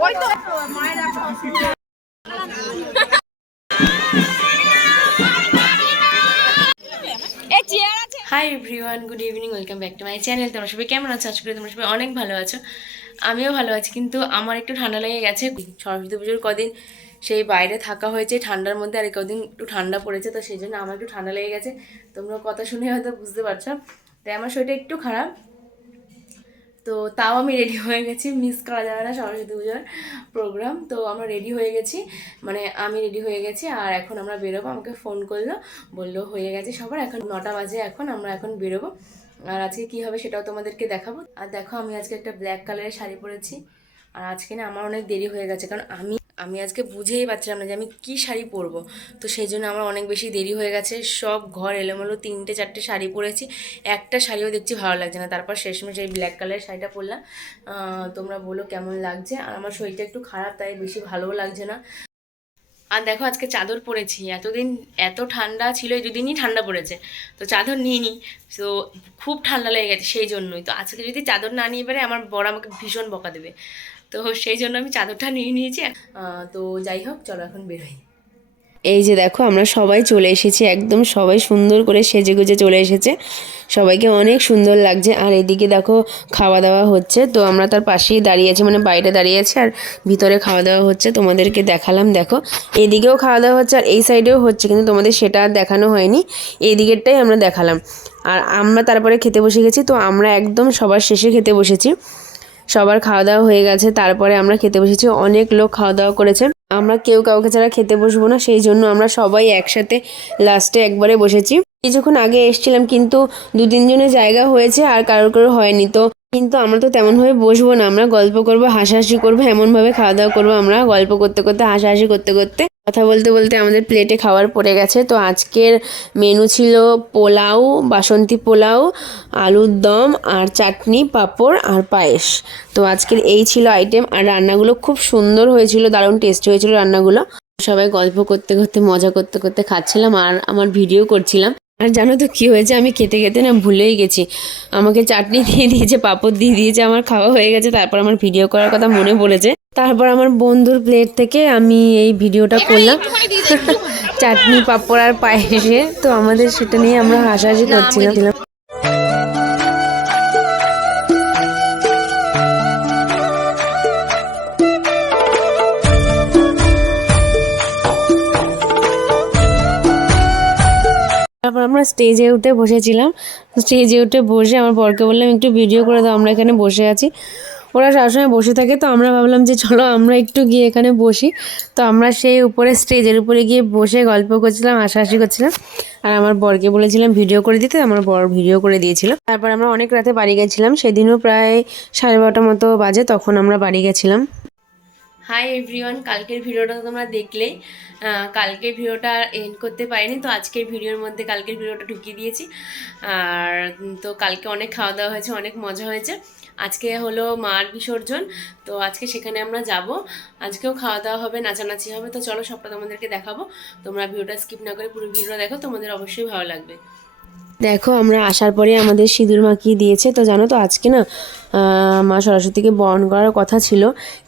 Hi everyone good evening welcome back to my channel তোমরা সবাই কেমন আছো? আশা করি তোমরা সবাই অনেক ভালো আছো। আমিও ভালো আছি, কিন্তু আমার একটু ঠান্ডা লেগে গেছে। সরস্বতী পুজোর কদিন সেই বাইরে থাকা হয়েছে, ঠান্ডার মধ্যে আর কদিন একটু ঠান্ডা পড়েছে, তো সেই জন্য আমার একটু ঠান্ডা লেগে গেছে। তোমরা কথা শুনে হয়তো বুঝতে পারছ। তাই আমার শরীরটা একটু খারাপ। তো তাও আমি রেডি হয়ে গেছি। মিস করা যাবে না সরস্বতী পুজোর প্রোগ্রাম তো আমরা রেডি হয়ে গেছি। মানে আমি রেডি হয়ে গেছি আর এখন আমরা বেরোবো। আমাকে ফোন করল। বলল, হয়ে গেছে সবার। এখন নটা বাজে এখন। আমরা এখন বেরোবো। আর আজকে কী হবে সেটাও তোমাদেরকে দেখাবো। আর দেখো, আমি আজকে একটা ব্ল্যাক কালারের শাড়ি পরেছি। আর আজকে না আমার অনেক দেরি হয়ে গেছে। কারণ আমি আমি আজকে বুঝেই পাচ্ছিলাম না যে আমি কী শাড়ি পরবো। তো সেই জন্য আমার অনেক বেশি দেরি হয়ে গেছে। সব ঘর এলোমেলো তিনটে, চারটে শাড়ি পরেছি। একটা শাড়িও দেখছি ভালো লাগছে না। তারপর শেষমেশ এই ব্ল্যাক কালারের শাড়িটা পরলাম। তোমরা বলো কেমন লাগছে? আর আমার শরীরটা একটু খারাপ, তাই বেশি ভালোও লাগছে না। আর দেখো আজকে চাদর পরেছি। এতদিন এত ঠান্ডা ছিল, এই দুদিনই ঠান্ডা পড়েছে। তো চাদর নিইনি। তো খুব ঠান্ডা লেগে গেছে সেই জন্যই। তো আজকে যদি চাদর না নিয়ে পারে আমার বড় আমাকে ভীষণ বকা দেবে। তো সেই জন্য আমি চাদরটা নিয়ে নিয়েছি। তো যাই হোক, চলো এখন বেরোই। এই যে দেখো, আমরা সবাই চলে এসেছি, একদম সবাই সুন্দর করে সেজে গুজে চলে এসেছে। সবাইকে অনেক সুন্দর লাগছে। আর এদিকে দেখো খাওয়া দাওয়া হচ্ছে। তো আমরা তার পাশেই দাঁড়িয়ে আছি মানে বাইরে দাঁড়িয়ে আছি, আর ভিতরে খাওয়া দাওয়া হচ্ছে। তোমাদেরকে দেখালাম, দেখো। এদিকেও খাওয়া দাওয়া হচ্ছে, আর এই সাইডেও হচ্ছে, কিন্তু তোমাদের সেটা আর দেখানো হয়নি। এই দিকেরটাই আমরা দেখালাম। আর আমরা তারপরে খেতে বসে গেছি, তো আমরা একদম সবার শেষে খেতে বসেছি। সবার খাওয়া দাওয়া হয়ে গেছে, তারপরে আমরা খেতে বসেছি। অনেক লোক খাওয়া দাওয়া করেছে। আমরা কেউ কাউকে ছাড়া খেতে বসবো না, সেই জন্য আমরা সবাই একসাথে লাস্টে একবারে বসেছি। কিছুক্ষণ আগে এসছিলাম, কিন্তু দু তিনজনের জায়গা হয়েছে আর কারোর কারোর হয়নি। তো কিন্তু আমরা তো তেমনভাবে বসবো না। আমরা গল্প করব, হাসাহাসি করব, এমনভাবে খাওয়া দাওয়া করব আমরা। গল্প করতে করতে, হাসাহাসি করতে করতে, কথা বলতে বলতে আমাদের প্লেটে খাবার পড়ে গেছে। তো আজকের মেনু ছিল পোলাও, বাসন্তী পোলাও, আলুর দম, আর চাটনি, পাঁপড়, আর পায়েস। তো আজকের এই ছিল আইটেম আর রান্নাগুলো খুব সুন্দর হয়েছিল, দারুণ টেস্ট হয়েছিল রান্নাগুলো। সবাই গল্প করতে করতে, মজা করতে করতে খাচ্ছিলাম, আর আমার ভিডিও করছিলাম। আর জানো তো কী হয়েছে? আমি খেতে খেতে না ভুলেই গেছি। আমাকে চাটনি দিয়ে দিয়েছে পাপড় দিয়ে দিয়েছে আমার খাওয়া হয়ে গেছে তারপর আমার ভিডিও করার কথা মনে পড়েছে। তারপর আমার বন্ধুর প্লেট থেকে আমি এই ভিডিওটা করলাম। চাটনি পাপড় আর পায়েসে তো আমাদের সেটা নিয়ে আমরা হাসাহাসি করছিলাম। আমরা স্টেজে উঠে বসেছিলাম। স্টেজে উঠে বসে আমার বরকে বললাম, একটু ভিডিও করে দাও, আমরা এখানে বসে আছি। ওরা সবসময় বসে থাকে, তো আমরা ভাবলাম যে চলো আমরা একটু গিয়ে এখানে বসি। তো আমরা সেই উপরে স্টেজের উপরে গিয়ে বসে গল্প করছিলাম, হাসাহাসি করছিলাম। আর আমার বরকে বলেছিলাম ভিডিও করে দিতে। আমার বর ভিডিও করে দিয়েছিল। তারপর আমরা অনেক রাতে বাড়ি গেছিলাম। সেদিনও প্রায় সাড়ে বারোটা মতো বাজে, তখন আমরা বাড়ি গেছিলাম। হাই এভরিওয়ান কালকের ভিডিওটা তোমরা দেখলেই। কালকের ভিডিওটা এন্ড করতে পারিনি, তো আজকের ভিডিওর মধ্যে কালকের ভিডিওটা ঢুকিয়ে দিয়েছি। আর তো কালকে অনেক খাওয়া দাওয়া হয়েছে, অনেক মজা হয়েছে। আজকে হলো মার বিসর্জন, তো আজকে সেখানে আমরা যাব। আজকেও খাওয়া দাওয়া হবে, নাচানাচি হবে, তো চলো সবটা তোমাদেরকে দেখাবো। তোমরা ভিডিওটা স্কিপ না করে পুরো ভিডিওটা দেখো, তোমাদের অবশ্যই ভালো লাগবে। দেখো, আমরা আসার পরে আমাদের সিঁদুর মাখিয়ে দিয়েছে। তো জানো তো, আজকে না মা সরস্বতীকে বরণ করার কথা ছিল।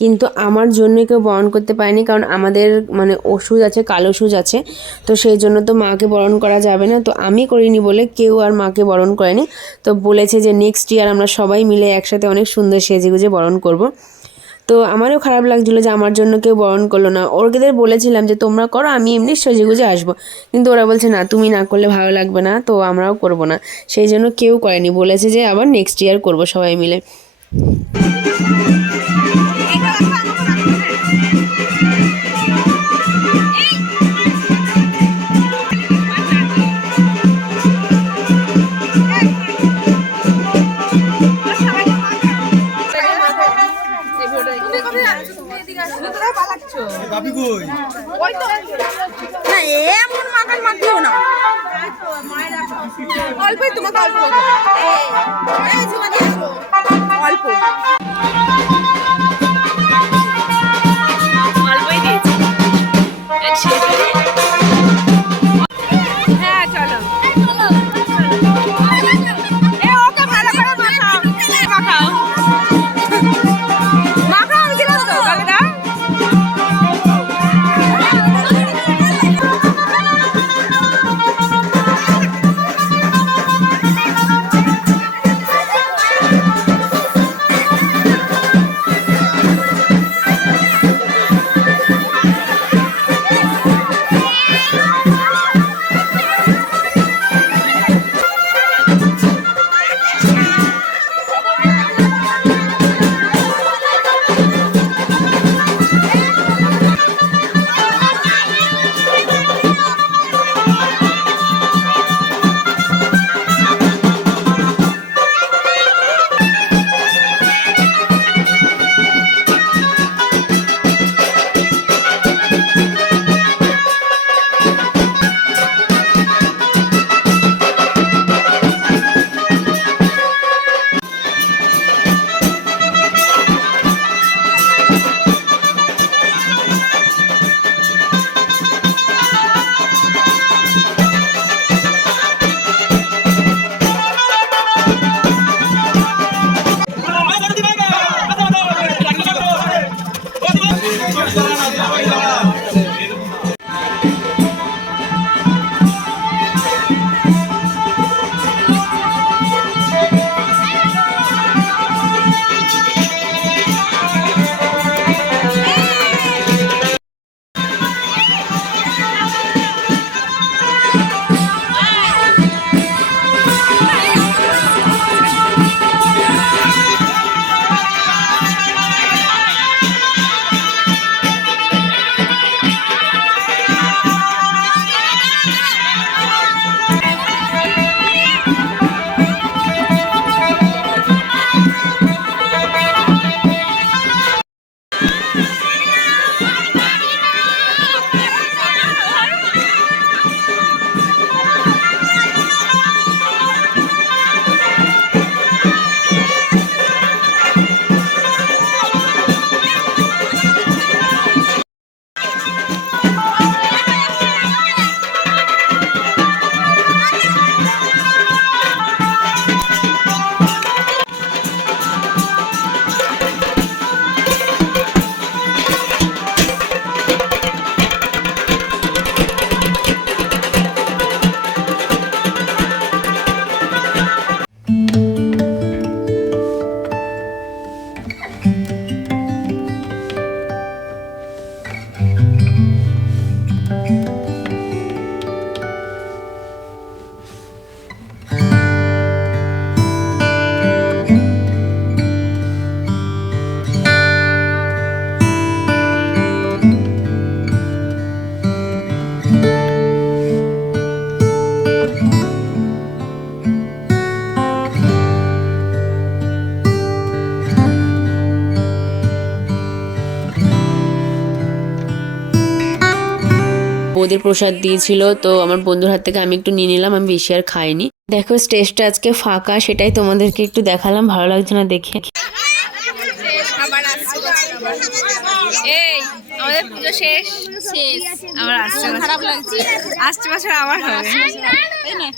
কিন্তু আমার জন্য কেউ বরণ করতে পারেনি, কারণ আমাদের মানে ওষুধ আছে, কালো সুজ আছে। তো সেই জন্য তো মাকে বরণ করা যাবে না। তো আমি করিনি বলে কেউ আর মাকে বরণ করেনি। তো বলেছে যে নেক্সট ইয়ার আমরা সবাই মিলে একসাথে অনেক সুন্দর সেজে গুজে বরণ করব। তো আমারও খারাপ লাগছিল যে আমার জন্য কেউ বরণ করল না। ওরকেদের বলেছিলাম যে, তোমরা করো, আমি এমনি সেজে গুজে আসব। কিন্তু ওরা বলছে, না, তুমি না করলে ভালো লাগবে না, তো আমরাও করব না। সেই জন্য কেউ করেনি। বলেছে যে, আবার নেক্সট ইয়ার করব সবাই মিলে। অল্পই তোমাকে অল্প অল্প বৌদির প্রসাদ দিয়েছিল তো আমার বন্ধুর হাত থেকে আমি একটু নিয়ে নিলাম আমি বেশি আর খাইনি। দেখো স্টেজটা আজকে ফাঁকা সেটাই তোমাদেরকে একটু দেখালাম ভালো লাগছে না দেখে। এই আমাদের পুজো শেষ। শেষ। আমার আসছে খারাপ লাগছে। আসছে বছর আবার হবে। তাই না।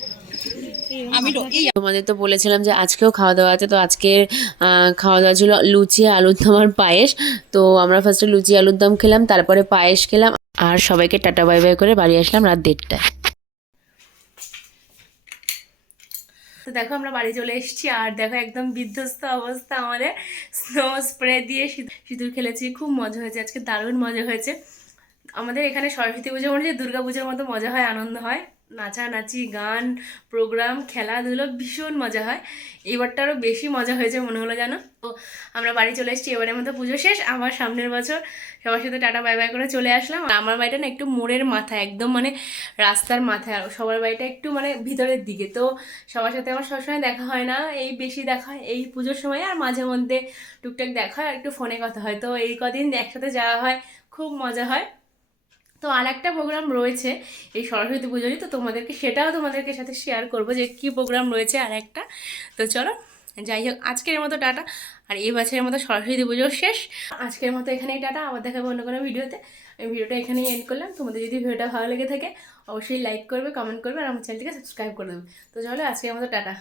আমি তোমাদের তো বলেছিলাম যে আজকেও খাওয়া দাওয়া আছে তো আজকের খাওয়া দাওয়া ছিল লুচি আলুর দম আর পায়েস। তো আমরা ফার্স্টে লুচি আলুর দম খেলাম তারপরে পায়েস খেলাম। আর সবাইকে টাটা, বাই বাই করে বাড়ি আসলাম রাত দেড়টায়। তো দেখো, আমরা বাড়ি চলে এসেছি আর দেখো একদম বিধ্বস্ত অবস্থা আমাদের। স্নো স্প্রে দিয়ে সিঁদুর- খেলেছি, খুব মজা হয়েছে, আজকে দারুণ মজা হয়েছে। আমাদের এখানে সরস্বতী পুজো মনে হচ্ছে, দুর্গা পুজোর মতো মজা হয়, আনন্দ হয়। নাচানাচি, গান, প্রোগ্রাম, খেলাধুলো ভীষণ মজা হয়। এবারটা আরও বেশি মজা হয়েছে মনে হলো জানো? তো আমরা বাড়ি চলে এসেছি, এবারের মতো পুজো শেষ। আবার সামনের বছর সবার সাথে টাটা, বাই বাই করে চলে আসলাম। আমার বাড়িটা না একটু মোড়ের মাথায় একদম মানে রাস্তার মাথায় আর সবার বাড়িটা একটু মানে ভিতরের দিকে। তো সবার সাথে আমার সবসময় দেখা হয় না, এই বেশি দেখা হয় এই পুজোর সময়। আর মাঝে মধ্যে টুকটাক দেখা হয়, আর একটু ফোনে কথা হয়। তো এই কদিন একসাথে যাওয়া হয়, খুব মজা হয়। তো আর একটা প্রোগ্রাম রয়েছে, এই সরস্বতী পুজোরই, তো তোমাদেরকে সেটাও তোমাদেরকে সাথে শেয়ার করব যে কী প্রোগ্রাম রয়েছে আর একটা তো চলো, যাই হোক, আজকের মতো টাটা, আর এই বছরের মতো সরস্বতী পুজো শেষ। আজকের মতো এখানেই টাটা, আবার দেখাবো অন্য কোনো ভিডিওতে। আমি ভিডিওটা এখানেই এন্ড করলাম। তোমাদের যদি ভিডিওটা ভালো লেগে থাকে, অবশ্যই লাইক করবে কমেন্ট করবে, আর আমার চ্যানেলটিকে সাবস্ক্রাইব করে দেবে। তো চলো, আজকের মতো টাটা।